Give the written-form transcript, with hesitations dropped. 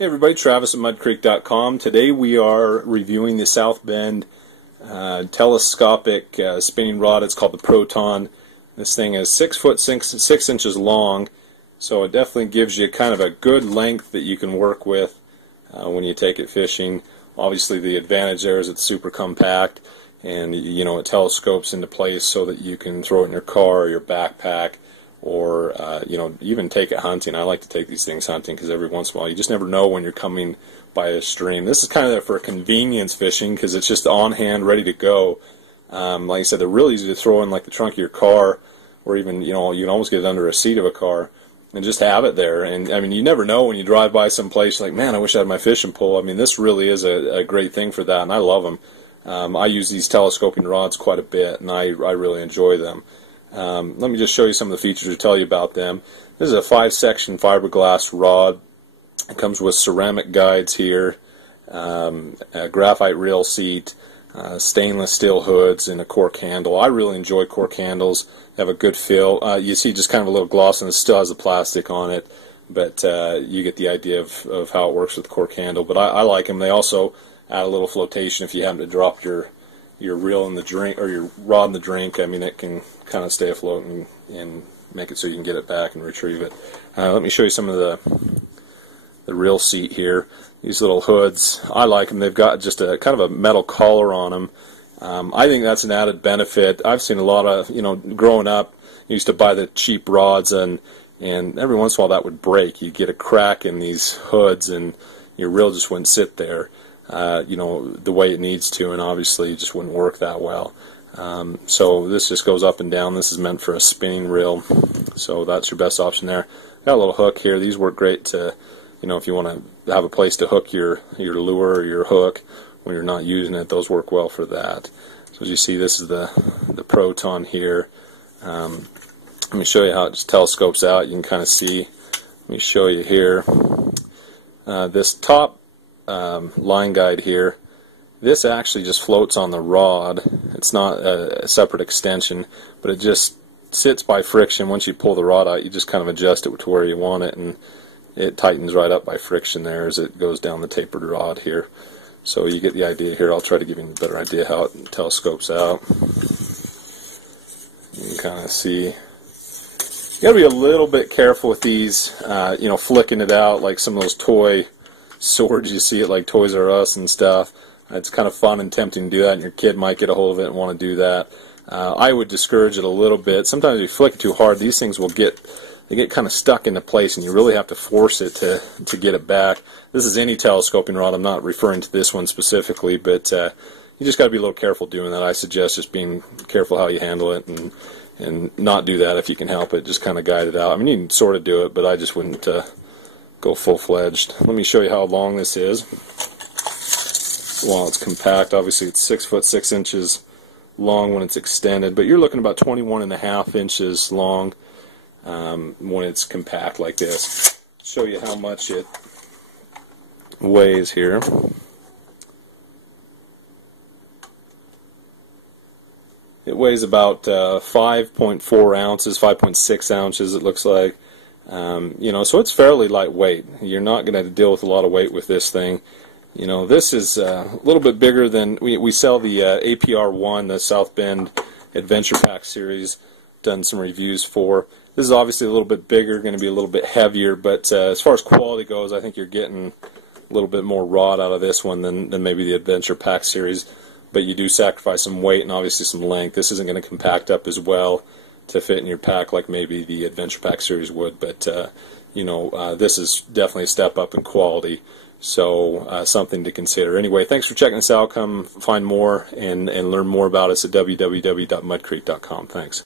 Hey everybody, Travis at MUDCreek.com. Today we are reviewing the South Bend telescopic spinning rod. It's called the Proton. This thing is 6 foot 6 inches long, so it definitely gives you kind of a good length that you can work with when you take it fishing. Obviously the advantage there is it's super compact, and it telescopes into place so that you can throw it in your car or your backpack, or even take it hunting. I like to take these things hunting because every once in a while you just never know when you're coming by a stream. This is kind of for convenience fishing because it's just on hand, ready to go. Like I said, they're really easy to throw in like the trunk of your car, or even you can almost get it under a seat of a car and just have it there. And I mean, you never know when you drive by some place, you're like, man, I wish I had my fishing pole. I mean, this really is a great thing for that, and I love them. I use these telescoping rods quite a bit, and I really enjoy them. Let me just show you some of the features to tell you about them. This is a 5-section fiberglass rod. It comes with ceramic guides here, a graphite reel seat, stainless steel hoods, and a cork handle. I really enjoy cork handles. They have a good feel. You see just kind of a little gloss, and it still has the plastic on it, but you get the idea of how it works with the cork handle. But I like them. They also add a little flotation if you happen to drop your reel in the drink, or your rod in the drink. I mean, it can kind of stay afloat and make it so you can get it back and retrieve it. Let me show you some of the reel seat here. These little hoods, I like them. They've got just a kind of a metal collar on them. I think that's an added benefit. I've seen a lot of, growing up, I used to buy the cheap rods, and every once in a while that would break. You'd get a crack in these hoods, and your reel just wouldn't sit there the way it needs to, and obviously it just wouldn't work that well. So this just goes up and down. This is meant for a spinning reel, so that's your best option there. Got a little hook here. These work great to, if you want to have a place to hook your lure or your hook when you're not using it. Those work well for that. So as you see, this is the Proton here. Let me show you how it just telescopes out. You can kind of see. Let me show you here. This top line guide here, this actually just floats on the rod. It's not a separate extension, but it just sits by friction. Once you pull the rod out, you just kind of adjust it to where you want it, and it tightens right up by friction there as it goes down the tapered rod here. So you get the idea here. I'll try to give you a better idea how it telescopes out. You can kind of see. You got to be a little bit careful with these, flicking it out like some of those toy swords you see at like Toys R Us and stuff. It's kind of fun and tempting to do that, and your kid might get a hold of it and want to do that. I would discourage it a little bit. Sometimes if you flick it too hard, these things will get kind of stuck into place, and you really have to force it to get it back. This is any telescoping rod. I'm not referring to this one specifically, but you just got to be a little careful doing that. I suggest just being careful how you handle it, and not do that if you can help it. Just kind of guide it out. I mean, you can sort of do it, but I just wouldn't go full-fledged. Let me show you how long this is. While it's compact, obviously it's 6 foot 6 inches long when it's extended, but you're looking about 21.5 inches long when it's compact like this. Show you how much it weighs here. It weighs about 5.4 ounces, 5.6 ounces it looks like. So it's fairly lightweight. You're not going to deal with a lot of weight with this thing. This is a little bit bigger than, we sell the APR1, the South Bend Adventure Pack series, done some reviews for. This is obviously a little bit bigger, going to be a little bit heavier, but as far as quality goes, I think you're getting a little bit more rod out of this one than maybe the Adventure Pack series, but you do sacrifice some weight and obviously some length. This isn't going to compact up as well to fit in your pack like maybe the Adventure Pack series would, but this is definitely a step up in quality, so something to consider. Anyway, thanks for checking us out. Come find more and learn more about us at www.mudcreek.com. Thanks.